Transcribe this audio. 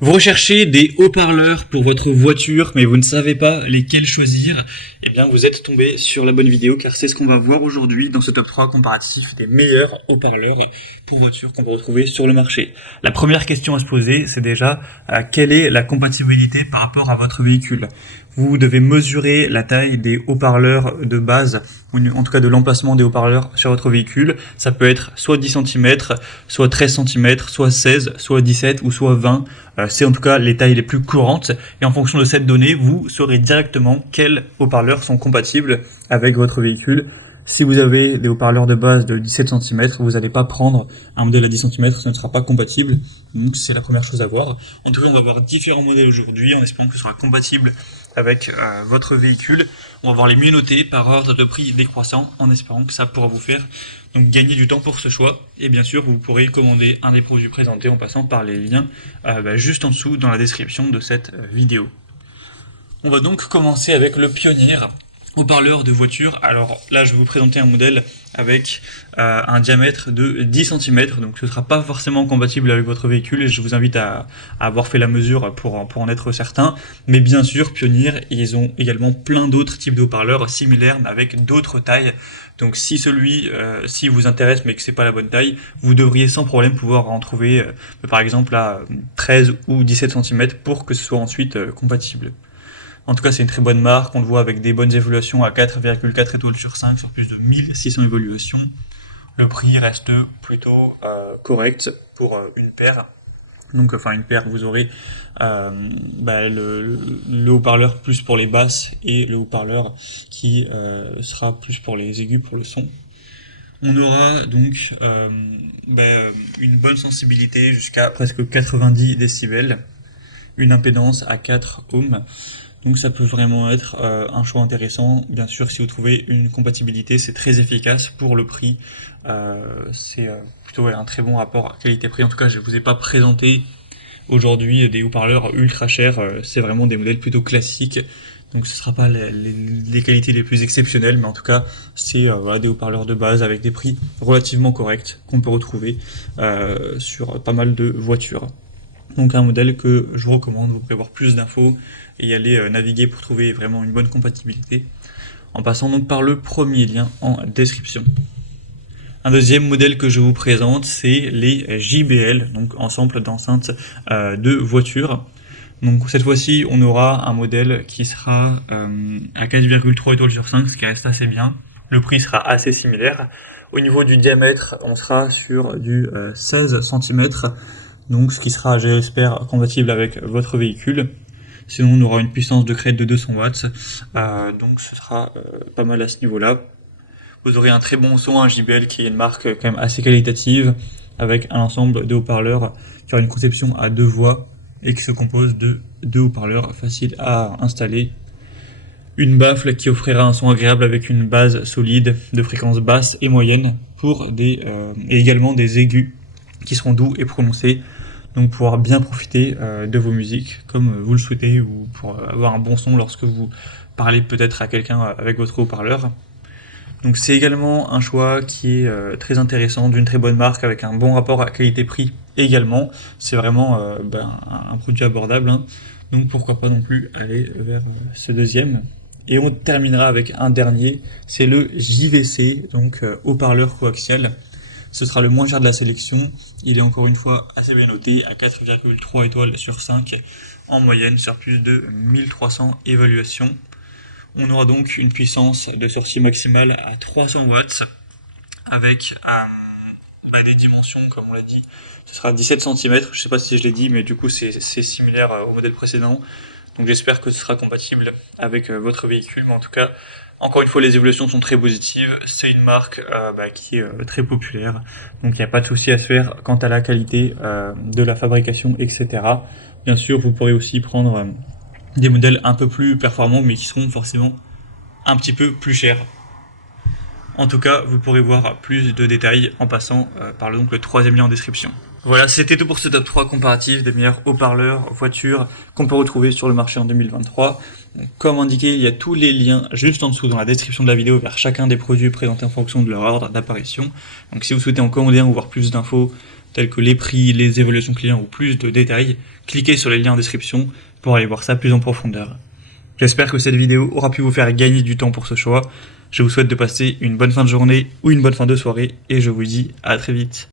Vous recherchez des haut-parleurs pour votre voiture, mais vous ne savez pas lesquels choisir. Eh bien, vous êtes tombé sur la bonne vidéo, car c'est ce qu'on va voir aujourd'hui dans ce top 3 comparatif des meilleurs haut-parleurs pour voiture qu'on peut retrouver sur le marché. La première question à se poser, c'est déjà quelle est la compatibilité par rapport à votre véhicule. Vous devez mesurer la taille des haut-parleurs de base, ou en tout cas de l'emplacement des haut-parleurs sur votre véhicule. Ça peut être soit 10 cm, soit 13 cm, soit 16, soit 17 ou soit 20. C'est en tout cas les tailles les plus courantes. Et en fonction de cette donnée, vous saurez directement quels haut-parleurs sont compatibles avec votre véhicule. Si vous avez des haut-parleurs de base de 17 cm, vous n'allez pas prendre un modèle à 10 cm, ça ne sera pas compatible. Donc c'est la première chose à voir. En tout cas, on va voir différents modèles aujourd'hui, en espérant que ce sera compatible avec votre véhicule. On va voir les mieux notés par ordre de prix décroissant, en espérant que ça pourra vous faire donc gagner du temps pour ce choix. Et bien sûr, vous pourrez commander un des produits présentés en passant par les liens juste en dessous dans la description de cette vidéo. On va donc commencer avec le Pioneer haut-parleur de voiture. Alors là, je vais vous présenter un modèle avec un diamètre de 10 cm, donc ce ne sera pas forcément compatible avec votre véhicule et je vous invite à avoir fait la mesure pour en être certain. Mais bien sûr, Pioneer, ils ont également plein d'autres types de haut-parleurs similaires mais avec d'autres tailles. Donc si si vous intéresse mais que c'est pas la bonne taille, vous devriez sans problème pouvoir en trouver par exemple à 13 ou 17 cm pour que ce soit ensuite compatible. En tout cas, c'est une très bonne marque, on le voit avec des bonnes évaluations à 4,4 étoiles sur 5 sur plus de 1600 évaluations. Le prix reste plutôt correct pour une paire. Donc, enfin, une paire, vous aurez le haut-parleur plus pour les basses et le haut-parleur qui sera plus pour les aigus, pour le son. On aura donc une bonne sensibilité jusqu'à presque 90 décibels, une impédance à 4 ohms. Donc ça peut vraiment être un choix intéressant. Bien sûr, si vous trouvez une compatibilité, c'est très efficace pour le prix. C'est plutôt un très bon rapport qualité-prix. En tout cas, je ne vous ai pas présenté aujourd'hui des haut-parleurs ultra chers. C'est vraiment des modèles plutôt classiques. Donc ce ne sera pas les qualités les plus exceptionnelles, mais en tout cas, c'est des haut-parleurs de base avec des prix relativement corrects qu'on peut retrouver sur pas mal de voitures. Donc un modèle que je vous recommande, vous pourrez voir plus d'infos et y aller naviguer pour trouver vraiment une bonne compatibilité, en passant donc par le premier lien en description. Un deuxième modèle que je vous présente, c'est les JBL, donc ensemble d'enceintes de voiture. Donc cette fois-ci, on aura un modèle qui sera à 4,3 étoiles sur 5, ce qui reste assez bien. Le prix sera assez similaire. Au niveau du diamètre, on sera sur du 16 cm. Donc ce qui sera, j'espère, compatible avec votre véhicule. Sinon, on aura une puissance de crête de 200 watts. Donc ce sera pas mal à ce niveau-là. Vous aurez un très bon son, un JBL qui est une marque quand même assez qualitative, avec un ensemble de haut-parleurs qui aura une conception à 2 voix et qui se compose de 2 haut-parleurs faciles à installer. Une baffle qui offrira un son agréable avec une base solide de fréquence basse et moyenne et également des aigus qui seront doux et prononcés. Donc pouvoir bien profiter de vos musiques comme vous le souhaitez ou pour avoir un bon son lorsque vous parlez peut-être à quelqu'un avec votre haut-parleur. Donc c'est également un choix qui est très intéressant, d'une très bonne marque avec un bon rapport à qualité-prix également. C'est vraiment un produit abordable, hein. Donc pourquoi pas non plus aller vers ce deuxième. Et on terminera avec un dernier, c'est le JVC, donc haut-parleur coaxial. Ce sera le moins cher de la sélection. Il est encore une fois assez bien noté à 4,3 étoiles sur 5 en moyenne sur plus de 1300 évaluations. On aura donc une puissance de sortie maximale à 300 watts avec des dimensions, comme on l'a dit, ce sera 17 cm. Je ne sais pas si je l'ai dit, mais du coup c'est similaire au modèle précédent. Donc j'espère que ce sera compatible avec votre véhicule, mais en tout cas, encore une fois, les évolutions sont très positives. C'est une marque qui est très populaire, donc il n'y a pas de souci à se faire quant à la qualité de la fabrication, etc. Bien sûr, vous pourrez aussi prendre des modèles un peu plus performants, mais qui seront forcément un petit peu plus chers. En tout cas, vous pourrez voir plus de détails en passant par le troisième lien en description. Voilà, c'était tout pour ce top 3 comparatif des meilleurs haut-parleurs voitures qu'on peut retrouver sur le marché en 2023. Comme indiqué, il y a tous les liens juste en dessous dans la description de la vidéo vers chacun des produits présentés en fonction de leur ordre d'apparition. Donc si vous souhaitez en commander un ou voir plus d'infos, tels que les prix, les évaluations clients ou plus de détails, cliquez sur les liens en description pour aller voir ça plus en profondeur. J'espère que cette vidéo aura pu vous faire gagner du temps pour ce choix. Je vous souhaite de passer une bonne fin de journée ou une bonne fin de soirée et je vous dis à très vite.